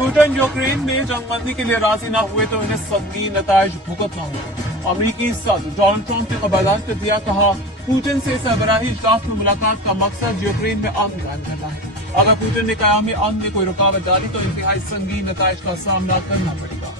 Putin Ukraine में जंगबंदी के लिए राजी न हुए तो इन्हें संगीन नताइज भुगतना होगा। अमरीकी सदर डोनाल्ड ट्रंप ने खबरदार कर दिया, कहा पुतिन से सरबराही इजलास में मुलाकात का मकसद यूक्रेन में अमन कायम करना है। अगर पुतिन ने कयाम अमन में कोई रुकावट डाली तो इंतहाई संगीन नताइज का सामना करना पड़ेगा।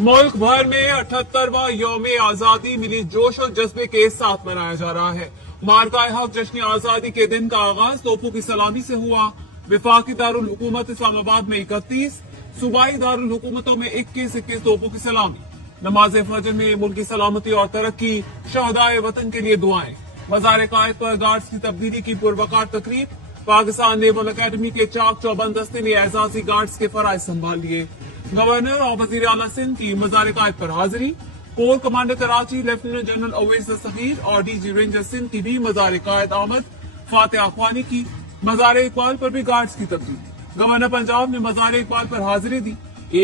मुल्क भर में 78वां यौम आजादी मिली जोश और जज्बे के साथ मनाया जा रहा है। मार्का हक जश्न आजादी के दिन का आगाज तोपों की सलामी से हुआ। विफाकी दारुल हुकूमत इस्लामाबाद में 31, सूबाई दारुल हुकूमतों में 21 तोपों की सलामी। नमाज फजर में मुल्क की सलामती और तरक्की, शहदाए वतन के लिए दुआएं। मज़ार कायद पर गार्ड्स की तब्दीली की पुरवकार तकरीब। पाकिस्तान नेवल अकेडमी के चाक चौबंद दस्ते ने एजाजी गार्ड्स के फराइज संभाल लिए। गवर्नर और वजीर आला सिंध की मज़ार कायद पर हाजिरी। Corps commander Karachi lieutenant general Awais Saghir और डीजी रेंजर सिंध की भी मज़ार कायद आमद। फातिहा अखवानी की मज़ार इकबाल पर भी गार्ड्स की तब्दीली। गवर्नर पंजाब ने मज़ार इकबाल पर हाजिरी दी।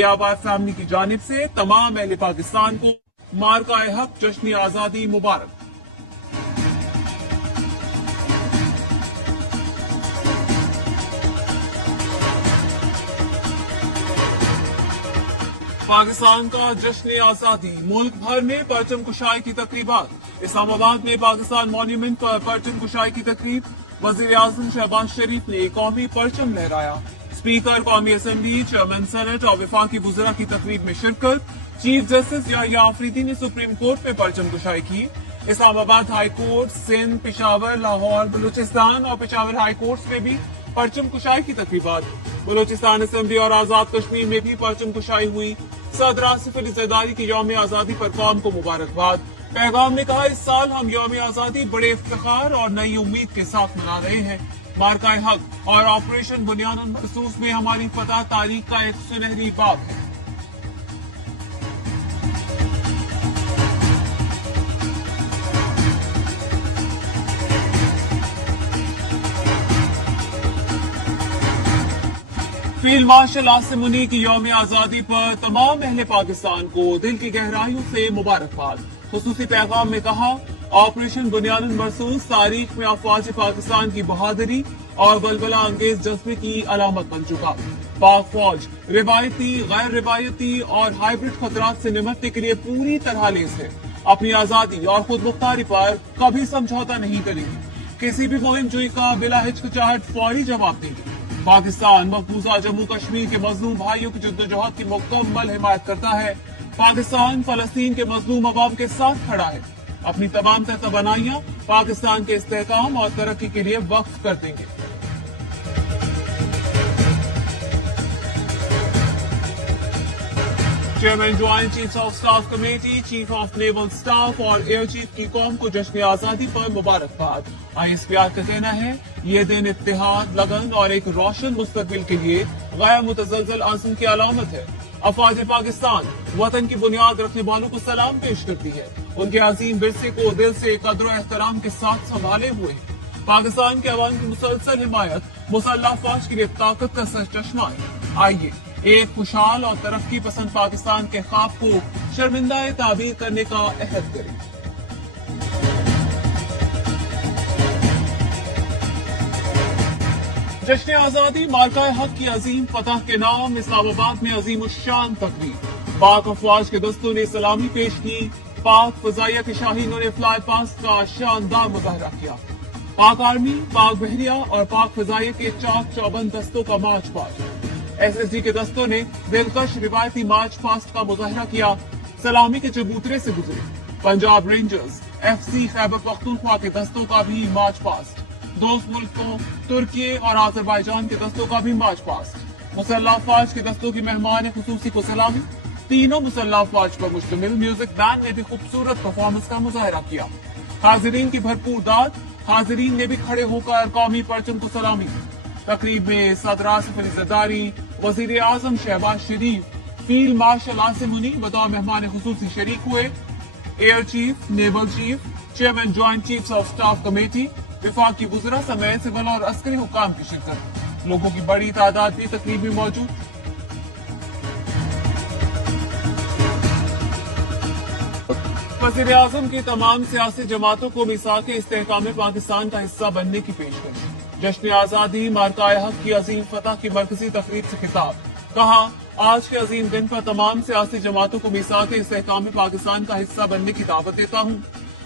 आबाद फैमिली की जानिब से तमाम अहले पाकिस्तान को मार्का हक जश्न आजादी मुबारक। पाकिस्तान का जश्न आजादी, मुल्क भर में परचम कुशाई की तकरीबात। इस्लामाबाद में पाकिस्तान मॉन्यूमेंट पर परचम कुशाई की तकरीब। वजीर आजम शहबाज शरीफ ने कौमी परचम लहराया। स्पीकर कौमी असेंबली, चेयरमैन सेनेट और वफाकी वुज़रा की तकरीब में शिरकत। चीफ जस्टिस याहिया आफरीदी ने सुप्रीम कोर्ट में परचम कुशाई की। इस्लामाबाद हाई कोर्ट, सिंध, पेशावर, लाहौर, बलूचिस्तान और पेशावर हाई कोर्ट में भी परचम कुशाई की तकरीबात। बलूचिस्तान असेंबली और आजाद कश्मीर में भी परचम कुशाई हुई। सदर आसिफ अली जरदारी की यौम आजादी पर कौम को मुबारकबाद। पैगाम ने कहा, इस साल हम यौम आजादी बड़े इफ्तिखार और नई उम्मीद के साथ मना रहे हैं। मार्का हक और ऑपरेशन बुनियानुल मरसूस में हमारी फतह तारीख का एक सुनहरी बाब है। फील्ड मार्शल आसिम मुनी की यौम आजादी पर तमाम अहले पाकिस्तान को दिल की गहराइयों से मुबारकबाद। खुसूसी पैगाम में कहा, ऑपरेशन बुनियानुल मरसूस तारीख में अफवाज पाकिस्तान की बहादुरी और बलबला अंगेज जज्बे की अलामत बन चुका। पाक फौज रिवायती, गैर रिवायती और हाइब्रिड खतरात से निपटने के लिए पूरी तरह लेस है। अपनी आजादी और खुद मुख्तारी पर कभी समझौता नहीं करेगी। किसी भी मुहिम जुई का बिला हिचकिचाहट फौरी जवाब देगी। पाकिस्तान मकबूजा जम्मू कश्मीर के मजलूम भाइयों की जद्दोजहद की मुकम्मल हिमायत करता है। पाकिस्तान फलस्तीन के मजलूम अवाम के साथ खड़ा है। अपनी तमाम तर तवानाइयां पाकिस्तान के इस्तेहकाम और तरक्की के लिए वक्फ कर देंगे। Chairman joint chief of staff committee, chief of naval staff और एयर चीफ की कौम को जश्न आजादी पर मुबारकबाद। ISPR का कहना है, ये दिन इत्तेहाद, लगन और एक रोशन मुस्तकबिल के लिए गैर मुतज़लज़ल आज़म की अलामत है। अफवाज पाकिस्तान वतन की बुनियाद रखने वालों को सलाम पेश करती है। उनके अजीम विरसे को दिल से कदर एहतराम के साथ संभाले हुए है। पाकिस्तान के अवाम की मुसलसल हिमायत मुसल्लह फौज के लिए ताकत का सरचश्मा है। आइए एक खुशहाल और तरक्की पसंद पाकिस्तान के ख्वाब को शर्मिंदा ताबीर करने का अहद करें। जश्न आजादी, मार्का हक की अजीम फतह के नाम इस्लामाबाद में अजीम शान तकरीब। पाक अफवाज के दस्तों ने सलामी पेश की। पाक फजाइया के शाहीनों ने फ्लाई पास्ट का शानदार मुजाहरा किया। पाक आर्मी, पाक बहरिया और पाक फजाइया के चाक चौबंद दस्तों का मार्च पास्ट। SSG के दस्तों ने दिलकश रिवायती मार्च पास्ट का मुजाहरा किया। सलामी के चबूतरे से गुजरे। पंजाब रेंजर्स, FC खैबर पख्तूनख्वा के दस्तों का भी मार्च पास्ट। दोस्त मुल्कों तुर्की और आजरबाईजान के दस्तों का भी मार्च पास्ट। मुसल्लह फौज के दस्तों की मेहमान खुसूसी को सलामी। तीनों मुसल्लह फौज पर मुश्तमिल म्यूजिक बैंड ने भी खूबसूरत परफॉर्मेंस का मुजाहरा किया। हाजिरीन की भरपूर दाद, हाजिरीन ने भी खड़े होकर कौमी परचम को सलामी। तकरीब में सदर आसिफ अली जरदारी, वजीर आजम शहबाज शरीफ, फील्ड मार्शल आसिम मुनी बतौर मेहमान खुसूसी शरीक हुए। Air chief, naval chief, chairman joint chief of staff committee, विफाकी वुज़रा समेत सिविल और अस्करी हुकाम की शिरकत। लोगों की बड़ी तादाद भी तकरीब में मौजूद। वज़ीर आज़म की तमाम सियासी जमातों को मिसाक इस्तेहकाम पाकिस्तान का हिस्सा बनने की पेशकश। जश्न आज़ादी मार्काए हक की अजीम फतह की मरकजी तकरीब से खिताब। कहा, आज के अजीम दिन पर तमाम सियासी जमातों को मिसाक इस्तेहकाम पाकिस्तान का हिस्सा बनने की दावत देता हूँ।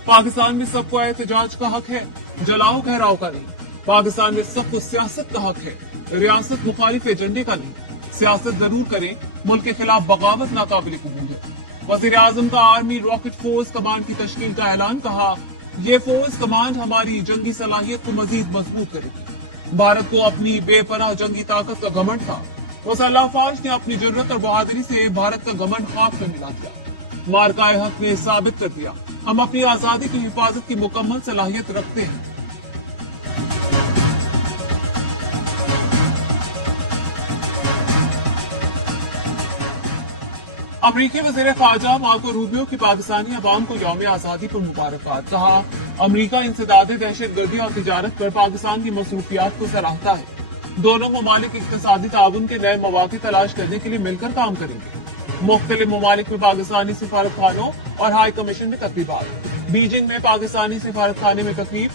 पाकिस्तान में सबको एहतजाज का हक है, जलाओ घेराव का नहीं। पाकिस्तान में सबको सियासत का हक है, रियासत मुखालिफ एजेंडे का नहीं। सियासत जरूर करें, मुल्क के खिलाफ बगावत नाकाबिल कबूल है। वज़ीर आज़म का आर्मी रॉकेट फोर्स कमांड की तश्कील का ऐलान। कहा, ये फोर्स कमांड हमारी जंगी सलाहियत को मजीद मजबूत करेगी। भारत को अपनी बेपनाह जंगी ताकत का घमंड था। मुसल्लह फौज ने अपनी जुर्रत और बहादुरी से भारत का घमंड खाक में मिला दिया। मार्काए हक ने साबित कर दिया, हम अपनी आजादी की हिफाजत की मुकम्मल सलाहियत रखते हैं। अमरीकी वज़ीर ख़ारजा मार्को रूबियो की पाकिस्तानी अवाम को यौम आज़ादी पर मुबारकबाद। कहा, अमरीका इंसदाद दहशतगर्दी और तिजारत पर पाकिस्तान की मसरूफियात को सराहता है। दोनों ममालिक इक़्तिसादी ताउन के नए मौक़े तलाश करने के लिए मिलकर काम करेंगे। मुख्तलिफ ममालिक में पाकिस्तानी सिफारत खानों और हाई कमीशन में तकरीबात। बीजिंग में पाकिस्तानी सिफारत खाने में तकरीब,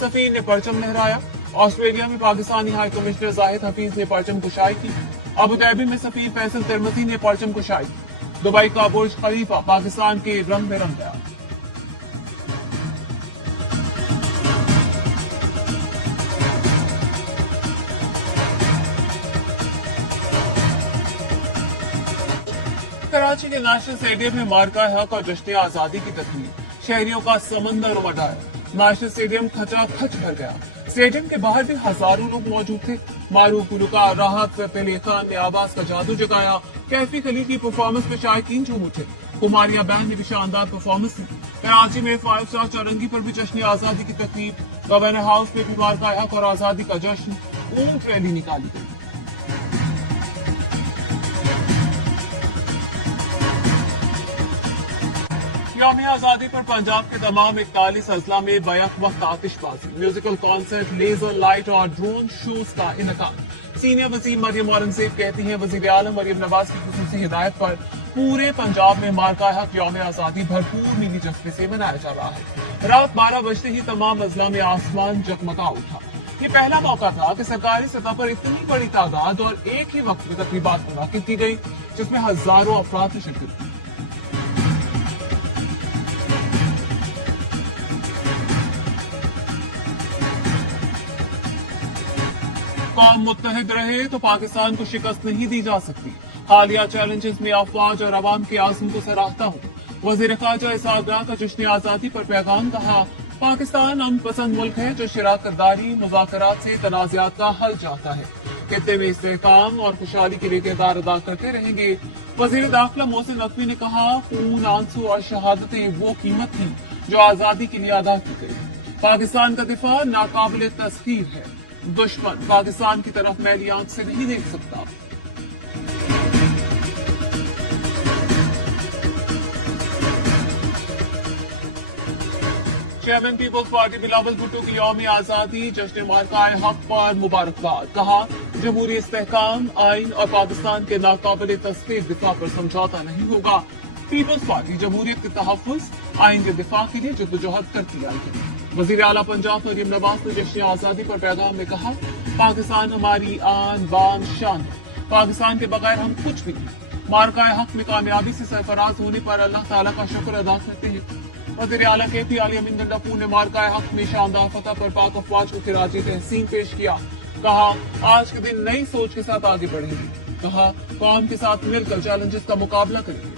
सफीर ने परचम लहराया। ऑस्ट्रेलिया में पाकिस्तानी हाई कमिश्नर जाहिद हफीज ने परचम कुशाई की। अबुधाबी में सफीर फैसल तिरमसी ने परचम कुशाई की। दुबई का बुर्ज खलीफा पाकिस्तान के रंग में रंग गया। कराची के नेशनल स्टेडियम में मार्का हक और जश्न आजादी की तकरीब। शहरियों का समंदर उमड़ आया। नेशनल स्टेडियम खचाखच भर गया। स्टेडियम के बाहर भी हजारों लोग मौजूद थे। मारूफ गुलकार राहत फतेह अली खान ने आवाज का जादू जगाया। कैफी खलील की परफॉर्मेंस में शायकीन झूम उठे। कुमारिया बैंड ने भी शानदार परफॉर्मेंस दी। कराची में 5 स्टार चौरंगी पर भी जश्न आजादी की तकरीब। गवर्नर हाउस में भी मार्का हक और आजादी का जश्न। ऊंट रैली निकाली गई। यौम आजादी पर पंजाब के तमाम 41 अजला में बैक वक्त आतिशबाजी, म्यूजिकल कॉन्सर्ट, लेजर लाइट और ड्रोन शोज का इनकाम। सीनियर वज़ीर मरियम औरंगजेब कहती हैं, वज़ीर आलम मरियम नवाज की खुसूसी हिदायत पर पूरे पंजाब में मार्का हक यौम आजादी भरपूर नीली जज्बे से मनाया जा रहा है। रात 12 बजते ही तमाम अजला में आसमान जगमगा उठा। ये पहला मौका था कि सरकारी सतह पर इतनी बड़ी तादाद और एक ही वक्त में तकरीबात मुनाकिद की गई, जिसमें हजारों अफराद ने शिरकत की। कौम मुत्तहिद रहे तो पाकिस्तान को शिकस्त नहीं दी जा सकती। हालिया चैलेंजेस में अफवाज और अवाम के आज़म को सराहता हूँ। वज़ीर ख़ारजा इसाक़ का जश्न आज़ादी पर पैगाम। कहा, पाकिस्तान अमन पसंद मुल्क है जो शराकतदारी मुज़ाकरात से तनाज़ात का हल चाहता है। खित्ते में इस्तेहकाम और खुशहाली के लिए किरदार अदा करते रहेंगे। वज़ीर दाखिला मोहसिन नकवी ने कहा, खून, आंसू और शहादतें वो कीमत थी जो आज़ादी के लिए अदा की गई। पाकिस्तान का दिफा नाकाबिल तस्खीर है। दुश्मन पाकिस्तान की तरफ मैली आंख से नहीं देख सकता। Chairman Peoples Party Bilawal Bhutto की यौम आजादी जश्न मार्काए हक पर मुबारकबाद। कहा, जमहूरी इस्तेहकाम, आइन और पाकिस्तान के नाकाबिल तस्खीर दिफा पर समझौता नहीं होगा। पीपल्स पार्टी जमहूरियत के तहफ़्फ़ुज़, आइन के दिफा के लिए जद्दोजहद करती आई है। वज़ीर आला पंजाब मरियम नवाज ने जश्न आजादी पर पैगाम में कहा, पाकिस्तान हमारी आन बान शान है। पाकिस्तान के बगैर हम कुछ भी नहीं। मार्काए हक में कामयाबी से सरफराज होने पर अल्लाह ताला का शुक्र अदा करते हैं। वज़ीर आला KP अली अमीन गंडापुर ने मार्काए हक में शानदार फतह पर पाक अफवाज को खिराज तहसीन पेश किया। कहा, आज के दिन नई सोच के साथ आगे बढ़ेंगे। कहा, कौम के साथ मिलकर चैलेंजेस का मुकाबला करेंगे।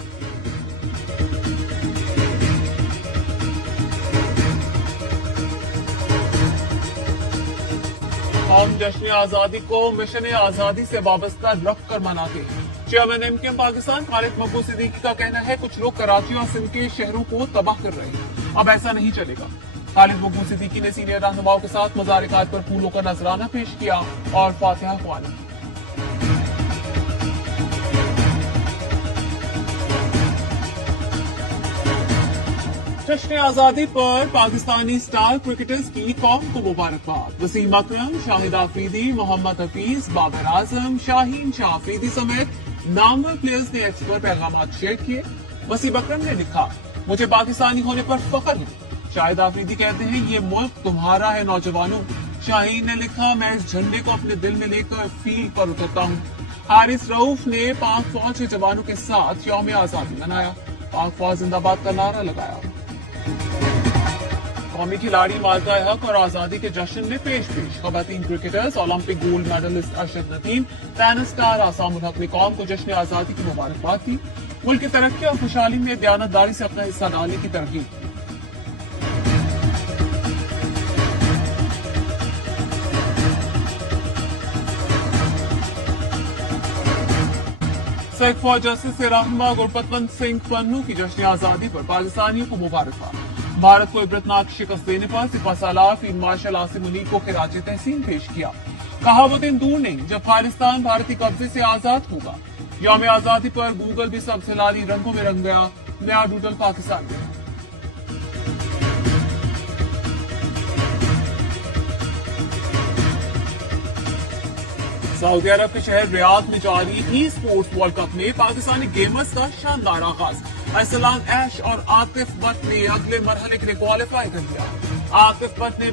हम जश्न आजादी को मिशन आजादी से वाबस्ता रख कर मनाते हैं। चेयरमैन MKM पाकिस्तान खालिद मकबूल सिद्दीकी का कहना है, कुछ लोग कराची और सिंध के शहरों को तबाह कर रहे हैं। अब ऐसा नहीं चलेगा। खालिद मकबूल सिद्दीकी ने सीनियर रहनुमाओं के साथ मज़ार-ए-कायद पर फूलों का नजराना पेश किया और फातिहा ख्वानी। जश्न आजादी पर पाकिस्तानी स्टार क्रिकेटर्स की कौम को मुबारकबाद। वसीम अकरम, शाहिद आफरीदी, मोहम्मद हफीज, बाबर आजम, शाहीन शाह आफरीदी समेत नामवर प्लेयर्स ने एक्स पर पैगाम शेयर किए। वसीम अकरम ने लिखा, مجھے پاکستانی ہونے پر فخر ہے. شاہد آفریدی کہتے ہیں یہ ملک تمہارا ہے نوجوانوں. شاہین نے لکھا میں اس جھنڈے کو اپنے دل میں لے کر فیلڈ پر اترتا ہوں. حارث رؤف نے پاک فوج کے جوانوں کے ساتھ یوم آزادی منایا. پاک فوج زندہ باد کا نعرہ لگایا. قومی کھلاڑی مالکہ حق اور آزادی کے جشن میں پیش. خواتین cricketers Olympic gold medalist Arshad Naseem, tennis star Aisam ul Haq نے قوم کو جشن آزادی کی مبارکباد دی. ملک کی ترقی اور خوشحالی میں دیانتداری سے اپنا حصہ ڈالنے کی ترغیب دی. سکھ فوج جسٹس رہنما گرپتونت سنگھ پنو کی جشن آزادی پر پاکستانیوں کو مبارکباد. بھارت کو عبرتناک شکست دینے پر سپہ سالار فیلڈ مارشل عاصم منیب کو خراج تحسین پیش کیا. کہا وہ دن دور نہیں جب خالستان بھارتی قبضے سے آزاد ہوگا. یوم آزادی پر گوگل بھی سب ہلالی رنگوں میں رنگ گیا. نیا ڈوڈل پاکستان میں. سعودی عرب کے شہر ریاض میں جاری ای اسپورٹس ورلڈ کپ میں پاکستانی گیمرز کا شاندار آغاز. ارسلان ایش اور عاطف بٹ نے اگلے مرحلے کے لیے کوالیفائی کر لیا. عاطف بٹ نے